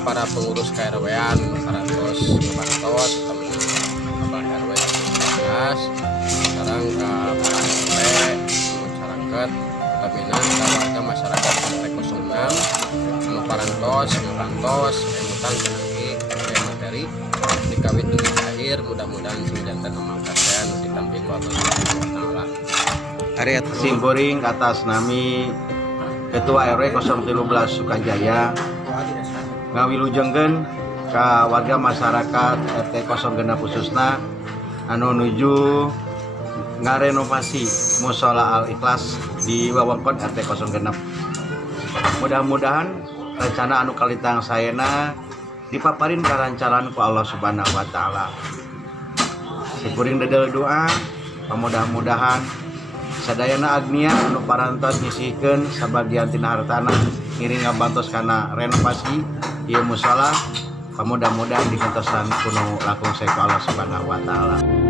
para pengurus KRW-an parantos ngebantos kami Abah RW 11 sekarang ke para RT masyarakat kaminan ke warga masyarakat RT 06 parantos ngebantos emutan senangi materi dikawit dengan akhir mudah-mudahan sing jantan memangkasan ditampi ku Allah Subhanahu wa taala. Hari simboring atas nami Ketua RW 013 Sukanjaya ngawilujengkeun ka warga masyarakat RT 06 khususna anu nuju ngarenovasi Mushola Al Ikhlas di wewengkon RT 06. Mudah-mudahan rencana anu kalitang saena dipaparin karancaran ku Allah Subhanahu wa taala. Sikuring dedel doa mudah-mudahan sadayana agnia anu parantos nyisihkeun sabagian tina hartana ngiring ngabantos kana renovasi ieu mushola mudah-mudahan digentosan kuno langkung sae ku Allah Subhanahu wa taala.